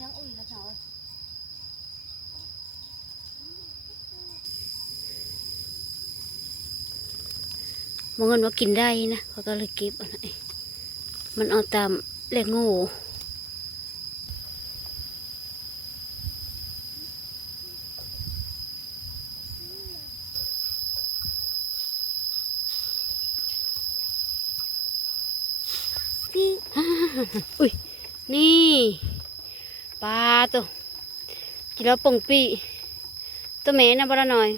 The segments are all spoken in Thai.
ทั้งอุ้ยแล้วเนาะมองเงินว่ากินได้นะเขาก็เลยเก็บอะไรมันเอาตามแหล่งโง่อุ้ยนี่ปลาตัวกินแล้วป่งปีตัวแม่นะบ่ละหน่อย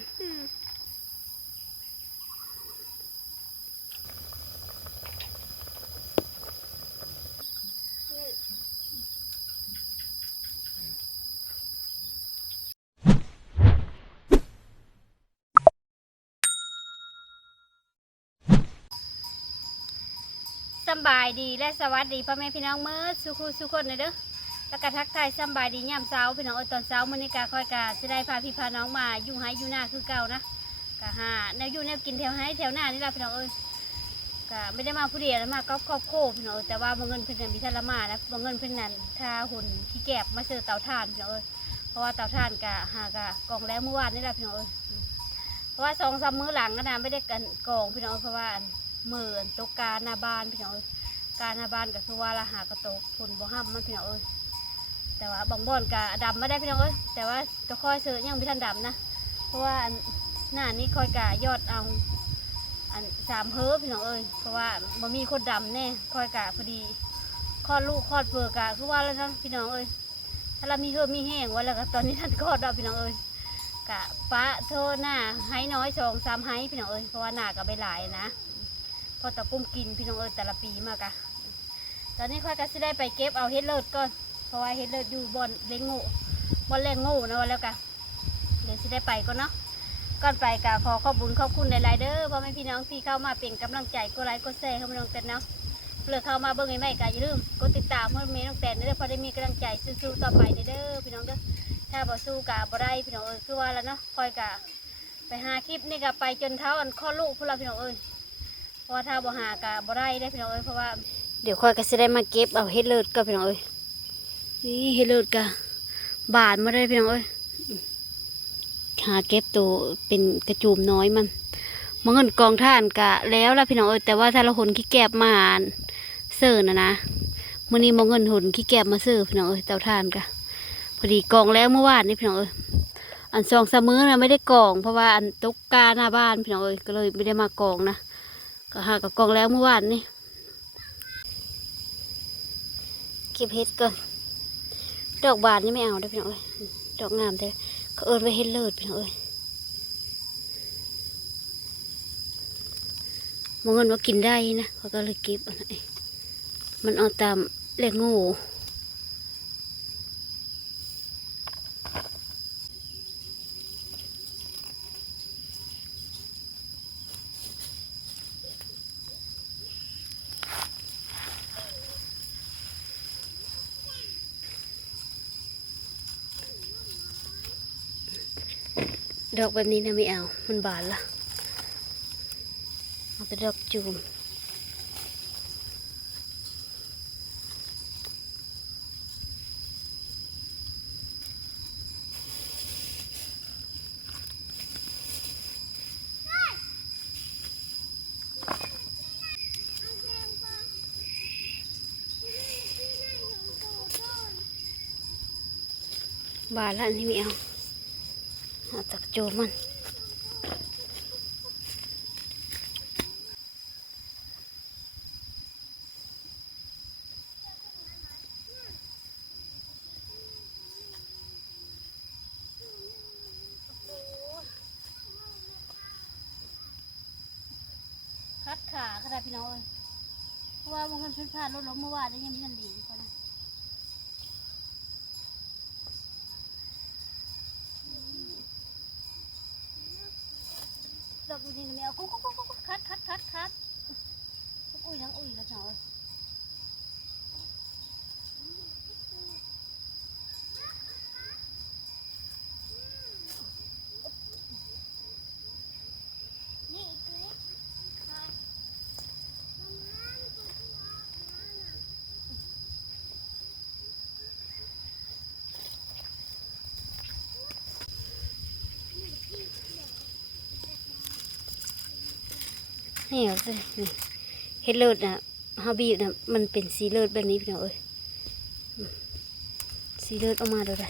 สบายดีและสวัสดีพ่อแม่พี่น้องเมื่อสุขคนเลยเด้อแล้วก็ทักทายสบายดียามเช้าพี่น้องตอนเช้ามื้อนี้กะค่อยกะจะได้พาพี่พาน้องมาอยู่ไห้อยู่หน้าคือเก่านะกะหาแนวอยู่แนวกินแถวไห้แถวหน้านี่แหละพี่น้องกะไม่ได้มาผู้เดียวแล้วมาก็ครอบครัวพี่น้องแต่ว่าบางเงินเพิ่นนั่นมีท่านละมานะบางเงินเพิ่นนั่นถ้าหุ่นขี้แกบมาเจอเตาถ่านพี่น้องเพราะว่าเตาถ่านกะหากะกองแล้วเมื่อวานนี่แหละพี่น้องเพราะว่า2-3 มื้อหลังก็นะไม่ได้กันกองพี่น้องเพราะว่ามื้อตกกาหน้าบ้านพี่น้องการหน้าบ้านก็คือว่าละหากระตกฝนบ่ห้ามมันพี่น้องแต่ว่าบางบ่อนกะดำไม่ได้พี่น้องแต่ว่าจะค่อยเสือยังไม่ทันดำนะเพราะว่าหน้านี้ค่อยกะยอดเอา3 เฮ้อพี่น้องเพราะว่ามันมีคนดำแน่ค่อยกะพอดีคลอดลูกคลอดเผือกะคือว่าแล้วทั้งพี่น้องถ้าเรามีเฮ้อมีแห้งไว้แล้วก็ตอนนี้ท่านคลอดแล้วพี่น้องกะปะโทษหน้าให้น้อย2-3ให้พี่น้องเพราะว่าหน้าก็ไม่หลายนะพอตะกุ้มกินพี่น้องแต่ละปีมากะตอนนี้ค่อยก็จะได้ไปเก็บเอาเฮ็ดเลิศก่อนเพราะว่าเฮ็ดเลิศอยู่บอนเลี้ยงงูบอนเลี้ยงงูนะวันแล้วกะเดี๋ยวจะได้ไปก่อนเนาะก่อนไปกะขอขอบคุญขอบคุณหลายๆเด้อพ่อแม่พี่น้องที่เข้ามาเป็นกำลังใจกดไลค์กดแชร์ให้พี่น้องแต่เนาะเพื่อเข้ามาเบิ่งใหม่ๆกะอย่าลืมกดติดตามให้แม่น้องแต่เด้อพอได้มีกำลังใจสู้ๆต่อไปเด้อพี่น้องเด้อถ้าบ่สู้กะบ่ได้พี่น้องคือว่าแล้วเนาะคอยกะไปหาคลิปนี่กะไปจนเท้าอันข้อลูกพวกเราพี่น้องเพราะว่าถ้าบ่หากะบ่ได้ได้พี่น้องเพราะว่าเดี๋ยวค่อยก็จะได้มาเก็บเอาเฮ็ดเลิศก็พี่น้องนี่เฮ็ดเลิศกะบานมาได้พี่น้องหาเก็บตัวเป็นกระจูมน้อยมันเงินกองท่านกะแล้วล่ะพี่น้องแต่ว่าถ้าเราหนขี้แกบมาเสิร์นะมื้อนี้เงินหนขี้แกบมาเสิร์พี่น้องเตาถ่านกะพอดีกองแล้วเมื่อวานนี่พี่น้องอัน2-3 มื้อนะไม่ได้กองเพราะว่าอันตกกาหน้าบ้านพี่น้องก็เลยไม่ได้มากองนะก็หากับกองแล้วเมื่อวานนี่เก็บเห็ดก่อนดอกบานนี่ไม่เอาได้พี่น้องดอกงามแต่เขาเอิ้นไว้เห็ดเลิศพี่น้องมองเงินว่ากินได้นะเขาก็เลยเก็บอะไรมันเอาตามแหล่งโง่ดอกแบบนี้นะไม่เอามันบานละเอาแต่ดอกจูมบานละนี่ไม่เอาเอาตักโจมมันคัดขาขนาดพี่น้องเพราะว่าบางคนเพิ่งผ่านรถล้มเมื่อวานได้ยังไม่ทันดีเขานะดอกนี้ไม่เอากุ๊กคัดอุ้ยทั้งอุ้ยแล้วเนาะ นี่เอาสินี่เฮ็ดเลิศนะฮาบีนะมันเป็นสีเลิศแบบนี้พี่น้องเอ้ยสีเลิศออกมาดูได้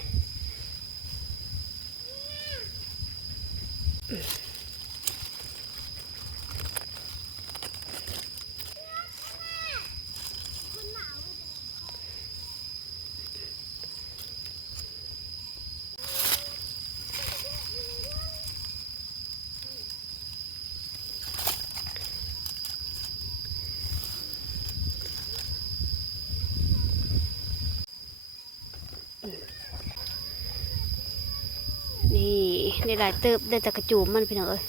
นี่ในหลายเติบได้แต่กระจูมมันพี่น้องเอ้ย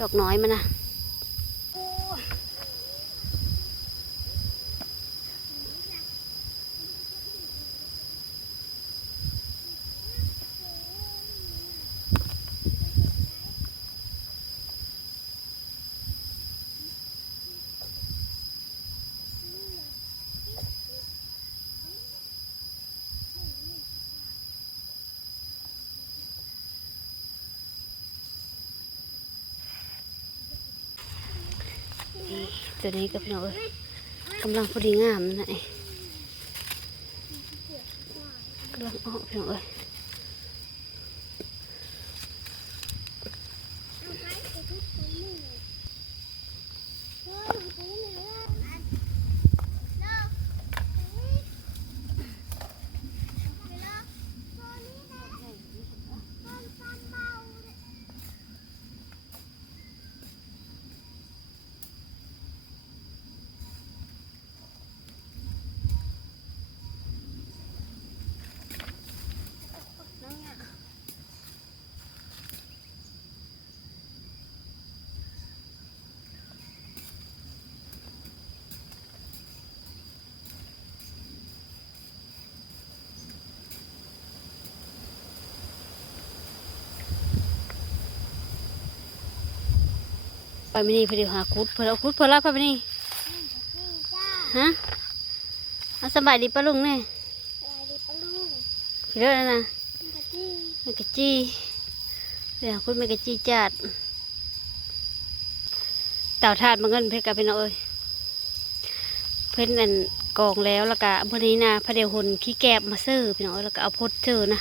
ดอกน้อยมันนะนี่ตัวนี้ก็พี่น้องเอ้ยกำลังพอดีงามนั่นแหละกำลังออกพี่น้องเอ้ยไปไม่นี่พอดีหาคุดเพื่อเอาคุดเพื่อรับไปไม่นี่ฮะเอาสบายดีปะลุงเนี่ยพี่เลิศแล้วนะไม่กะจี้เดี๋ยวคุดไม่กะจี้จัดเต่าทาดมาเงินเพชรกับพี่น้องเอ้ยเพื่อนนั่นกองแล้วก็พอดีนะพระเดียวหุ่นขี้แกบมาซื้อพี่น้องเอ้ยแล้วก็เอาพดเจอนะ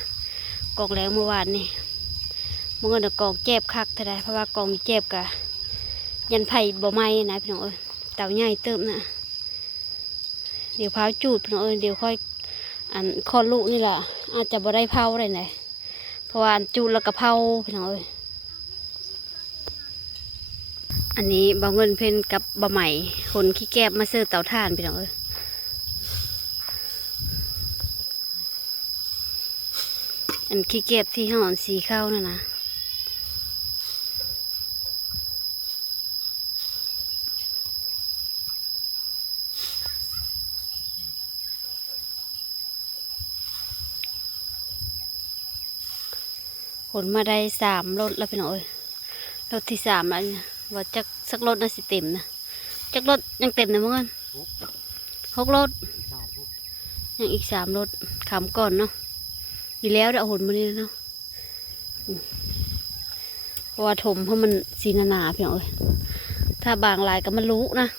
กองแล้วเมื่อวานนี่มาเงินกองแจ็บคักเท่าไรเพราะว่ากองมีแจ็บกะยันไผ่บ่ไหม้นะพี่น้องเอ้ยเต่าใหญ่เติมนะเดี๋ยวเผาจูดพี่น้องเอ้ยเดี๋ยวค่อยอันคอลูกนี่แหละอาจจะบ่ได้เผาอะไรไหนเพราะว่าอันจูดแล้วก็เผาพี่น้องเอ้ยอันนี้บ่เงินเพิ่นกับบะไหม้คนขี้แกบมาซื้อเต่าถ่านพี่น้องเอ้ยอันขี้แกบที่ห่อสีข้าวนั่นนะขนมาได้3 รถแล้วพี่น้องเอ้ยรถที่3แล้วเนี่ยว่าจักสักรถน่าสิเต็มนะจักรถยังเต็มนะเมื่อกี้6 รถยังอีก3 รถขำก่อนเนาะอยู่แล้วเดี๋ยวเอาหนมาเนี่ยเนาะเพราะว่าถมเพราะมันสีหนาๆพี่น้องเอ้ยถ้าบางลายก็มันรู้นะ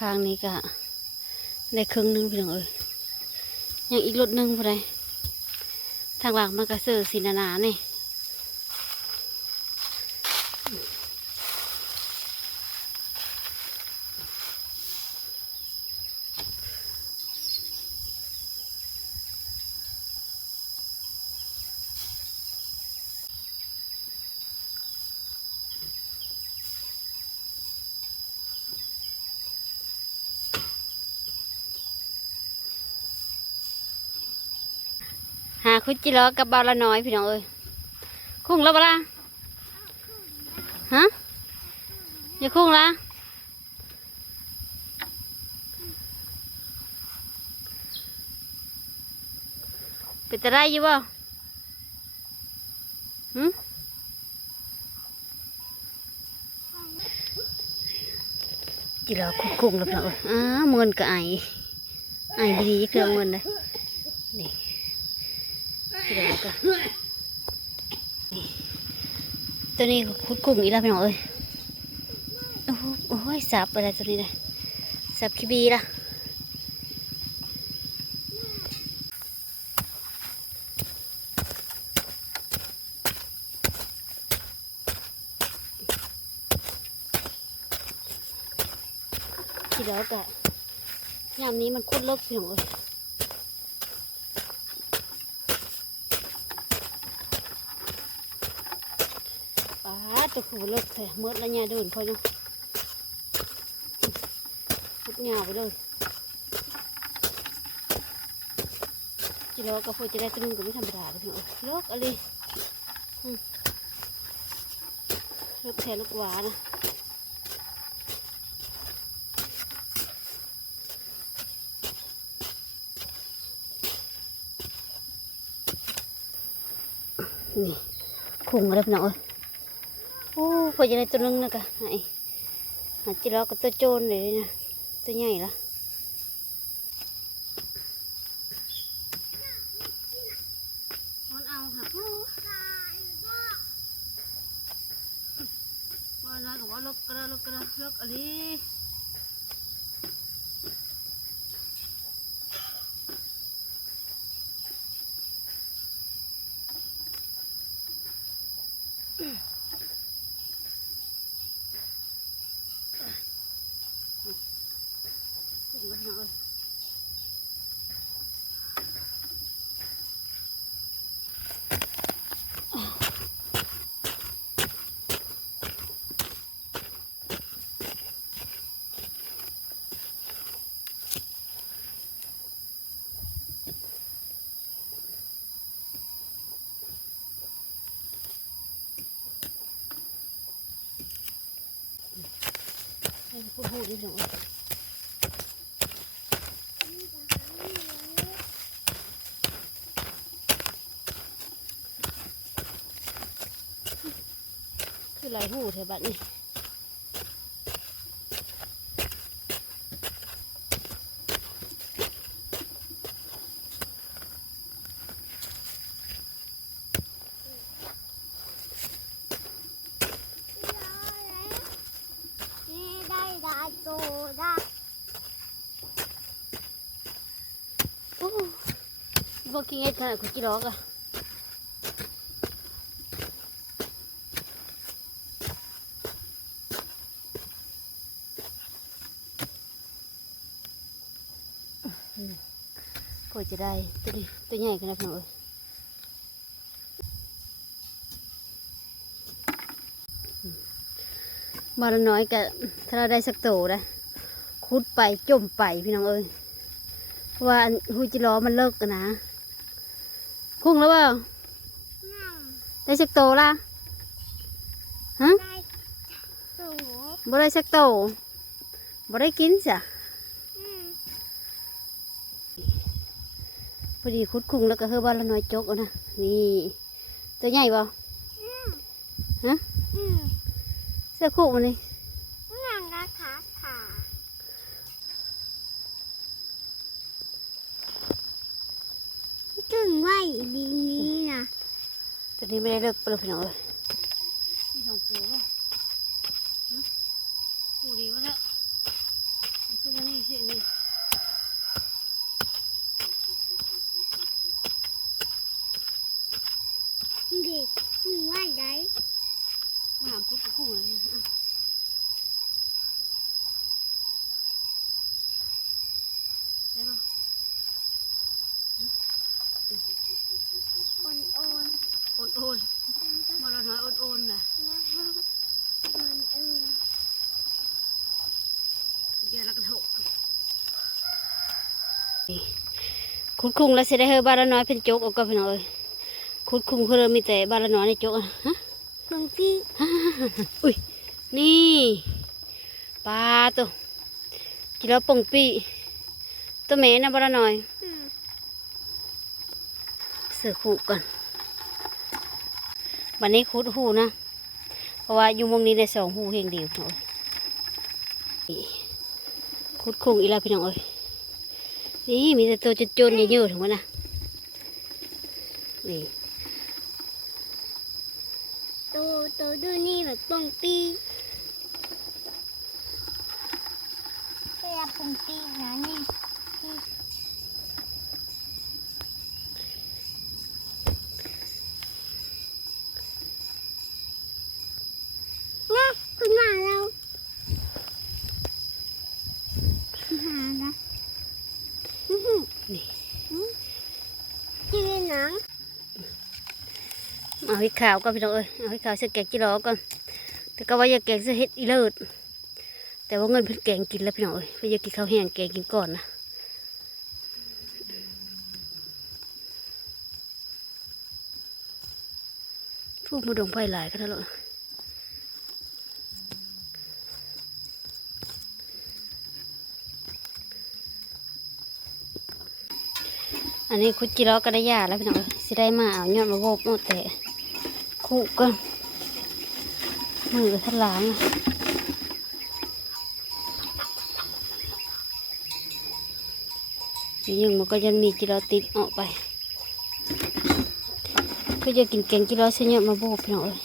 ข้างนี้ก็ได้ครึ่งนึงพี่น้องเอ้ยยังอีกรถนึงพอได้ทางหลังมันก็เสือสีหนาๆนี่หาคุดจิล้อกับบาละน้อยพี่น้องเอ้ยคุ้งแล้วปะล่ะฮะอย่าคุ้งละเป็นตะไดอยู่บ่จิ ที่เราคุดคุ้งแล้วเนาะเมินกับไอดีเครื่องเมินเลยนี่ที่เราก็นี่ตัวนี้คุดคุ้งอีกแล้วพี่น้องเอ้ยโอ้ยสับอะไรตัวนี้เลยสับขี้บีละที่เราก็ยามนี้มันคุดเลิกพี่น้องเอ้ยตัวขู่เลิกเลยเมื่อละเนี่ยเดินพอเนาะพุดหยาไปเลยจีโร่ก็พอจะได้ตึงก็ไม่ธรรมดาเลยเนาะเลิกอะไรเลิกแทนลูกหวานนะนี่คุ้งอะไรพี่น้องเอ้ยโอ้พอจะได้ตัวนึงนะกะไอ้หาจีโร่กับตัวโจนเลยนะตัวใหญ่ละมันเอาค่ะว่าน้อยกับว่าลกกระลกอะไรคุ้งกันเนาะพูดดิหนูคือลายหูเถอะบัดนี้พวกกินเอ็ดขนาดคุจิโร่กะก็จะได้ตัวใหญ่ขนาดนั้นเลยมาละน้อยกะถ้าเราได้สักโตนะคุดไปจมไปพี่น้องเอ้ยว่าคุจิโร่มันเลิกกันนะคุ้งแล้วเปล่าได้สักโตละฮะบ่ได้สักโตบ่ได้กินจ้ะพอดีคุดคุ้งแล้วก็เฮือบ้านละน้อยจกเอานะนี่ตัวใหญ่เปล่าฮะเสื้อคู่มันนี่ถึงไว้ดีนี้นะ ตัวนี้ไม่ได้เลิกเปลือกพี่น้องเลยนี่สองตัวคู่ดีวะเนี่ยขึ้นมานี่สินี่เด็กถึงไว้ได้มาหามคุดกับคู่เลยอ่ะได้ป่ะโอนโอน โอนมาละน้อยโอนน่ะโอนเออแกแล้วก็โถคุดคุ้งแล้วเสร็จได้เฮอบ้านละน้อยเป็นโจ๊กเอาก็พี่น้องเอ้ยคุดคุ้งเขาเลยมีแต่บ้านละน้อยในโจ๊กฮะ บางทีอุ้ยนี่ปลาตัวกินแล้วป่งปีตัวแม่นะบ้านละน้อยเสือขู่ก่อนวันนี้คุดหูนะเพราะว่าอยู่วงนี้ใน2 หูเฮงเดียวเนาะ คุดคงอีแล้วพี่น้องเอ้ยนี่มีแต่ตัวจนๆเยอะๆถึงวะนะนี่ ตัวดูนี่แบบปองปีเวลาปองปีนะนี่นะคุณหมาเราหาละ นี่ จีหนัง เอาให้ขาวก็พี่น้องเอ้ยเอาให้ขาวเสแกงกิโลก่อนแต่ก็ว่าอยากแกงเสเฮ็ดอีเลิศแต่ว่าเงินเพิ่นแกงกินแล้วพี่น้องเอ้ยเพิ่นอยากกินข้าวแห้งแกงกินก่อนนะพูดมาดงไผ่หลายก็ได้หรอกอันนี้คุดจิโร่ก็ได้ยาแล้วพี่น้องเอ้ยสิได้มาเอายอดมาโบกเอาแต่คู่ก่อนมือทัดล้างอะเดี๋ยวยังมันก็ยังมีจิโร่ติดออกไปก็จะกินแกงจิโร่เส้นยอดมาโบกพี่น้องเอ้ย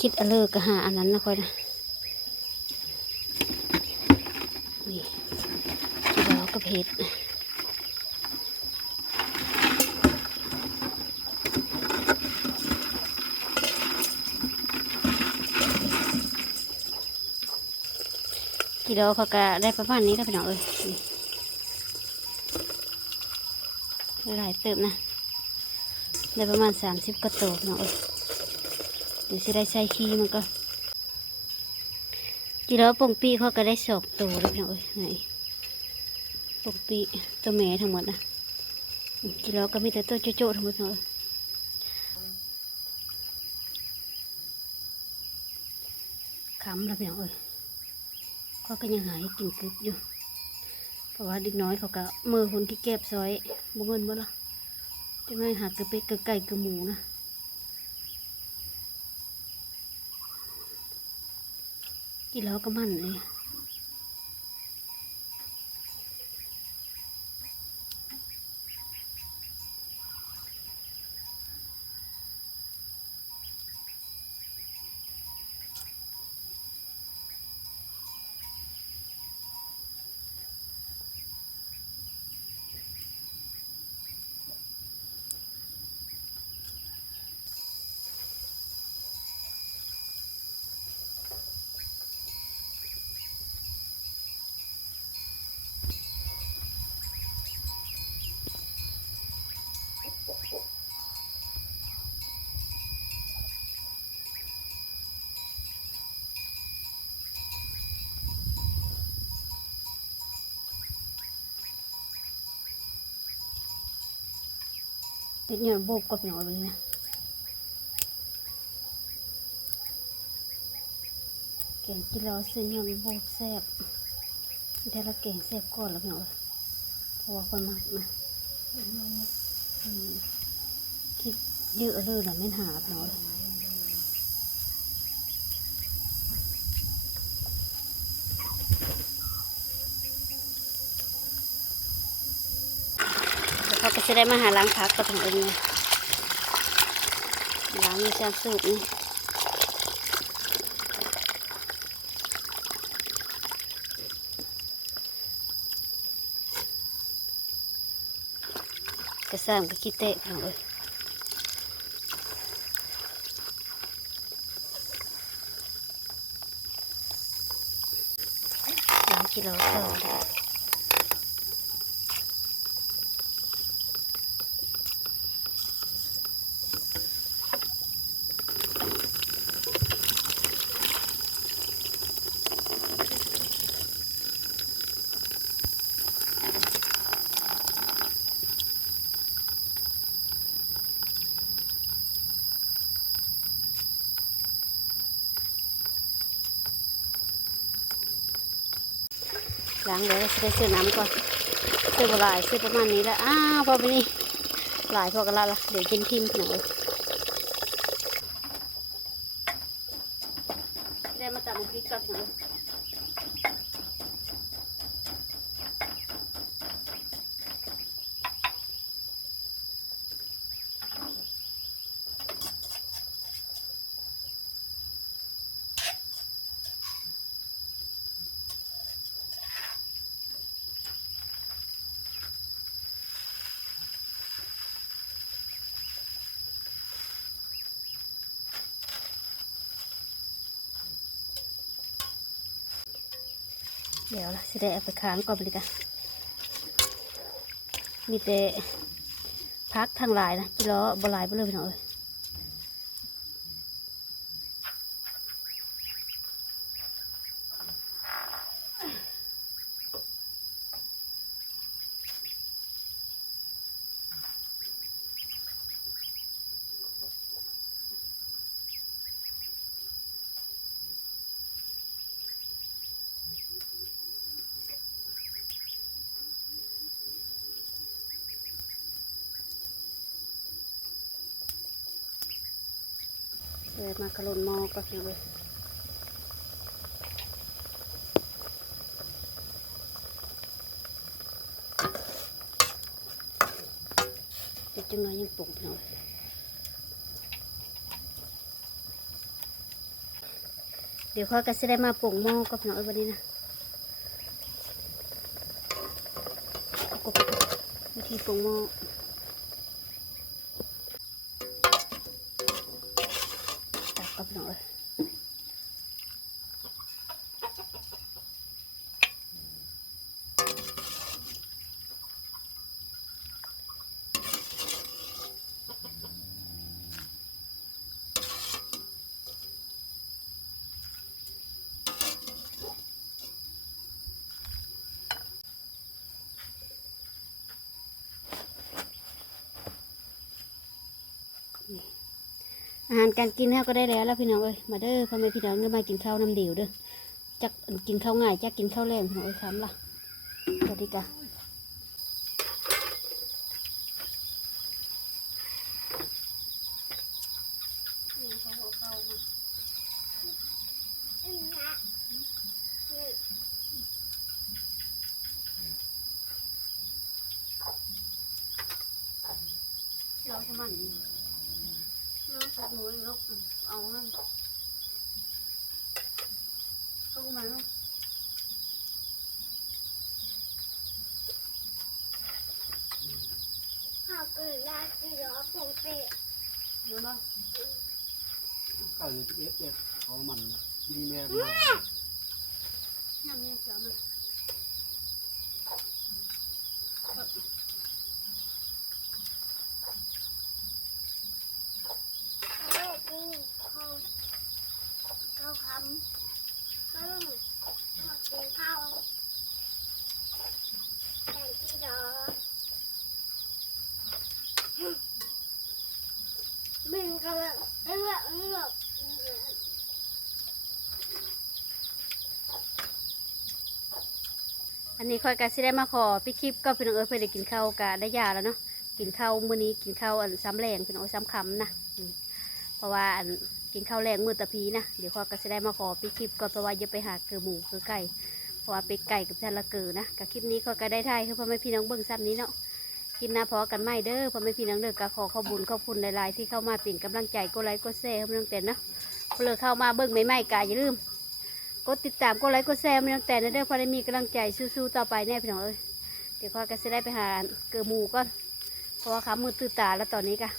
คิดเอาเลิกก็หาอันนั้นนะค่อยนะนี่จิโร่กับเห็ดกิโลเขาก็ได้ประมาณนี้แล้วพี่น้องเอ้ยนี่หลายเติมนะได้ประมาณ30กระโตพี่น้องเอ้ยเดี๋ยวสิได้ใส่ขี้มันก็กิโลปงปีเขาก็ได้2ตัวแล้วพี่น้องเอ้ยไหนปงปีตัวแม่ทั้งหมดนะกิโลก็มีแต่ตัวโจ๊ะๆทั้งหมดพี่น้องเอ้ยขำแล้วพี่น้องเอ้ยก็ยังหาให้กินกึบอยู่เพราะว่าเด็กน้อยเขาก็มือคนที่เก็บซอยบ่เงินบ่ล่ะจะไม่หากระเป็ดกระไก่กระหมูนะกินแล้วก็มันเลยเป็นเนื้อโบกกับเนื้อแบบนี้นะแกงกินแล้วเส้นเนื้อโบกแซ่บแต่เราแกงแซ่บก่อนแล้วเนาะเพราะว่าคนมากนะคิดเยอะเลยหรอไม่หาเนาะเขาก็จะได้มาหาล้างพักกับของเองไงล้างมีจานสูบนี่กระซ้ำกระขี้เตะของเอ้ยล้างกิโลเท่าล้างเลยจะได้ซื้อน้ำก่อนซื้อบัวลายซื้อประมาณนี้แล้วอ้าวพอไปนี่หลายพอกันละเดี๋ยวกินทิมขนมเลยได้มาตัดพริกกับหนู เดี๋ยวละสิได้เอาไปค้างก่อนไปเลยกันมีแต่พักทางหลายนะกิโลบหลายไปเลยพี่น้องเอ้ยเดี๋ยวมากระหล่นหม้อก็พี่น้องเอ้ยเดี๋ยวจังเลยยังปรุงพี่น้องเอ้ยเดี๋ยวเขาก็จะได้มาปรุงหม้อก็พี่น้องเอ้ยวันนี้นะวิธีปรุงหม้อตักก็พี่น้องเอ้ยอาหารการกินเราก็ได้แล้วพี่น้องเอ้ยมาเด้อพ่อแม่พี่น้องเด้อมากินข้าวน้ำเดียวเด้อจักกินข้าวง่ายจักกินข้าวแรงพี่น้องเอ้ยคำล่ะสวัสดีจ้ะเราจะมันเราสักหนูลูกเอาให้เขามาลูกข้าวกินได้กินแล้วผงเปรี้ยว เห็นป่ะ ก็อยู่ที่เอฟเขามันมีแม่ น้ำเนี่ยเสียมัน ข้าวกินข้าวคำข้าวกินข้าวแต่ที่ดอมันก็แบบเออ อันนี้ค่อยกะสิได้มาขอพี่คลิปก็พี่น้องเอ้ยเพื่อได้กินข้าวกะได้ยาแล้วเนาะกินข้าวมื้อนี้กินข้าวอันซ้ำแรงพี่น้องเอ้ยซ้ำคำนะเพราะว่าอันกินข้าวแรงมื้อตะพีนะเดี๋ยวค่อยกะสิได้มาขอพี่คลิปก็เพราะว่าจะไปหาเกลือหมูเกลือไก่เพราะว่าเป็ดไก่กับทะละเกลือนะกับคลิปนี้ค่อยกะได้ถ่ายคือพ่อแม่พี่น้องเบิ่งซ้ำนี้เนาะกินนะพอกันไม่เด้อพ่อแม่พี่น้องเด้อกะขอขอบคุญขอบคุณหลายๆที่เข้ามาเป็นกำลังใจกดไลค์กดแชร์ให้พี่น้องแต่เนาะเพื่อเข้ามาเบิ่งใหม่ๆกะอย่าลืมกดติดตามกดไลค์กดแชร์ไม่ต้องแต่นะเด้อพอได้มีกำลังใจสู้ๆต่อไปแน่พี่น้องเอ้ยเดี๋ยวข้อยก็จะได้ไปหาเกลือหมูก่อนเพราะว่าขามือตื่นตาแล้วตอนนี้กะ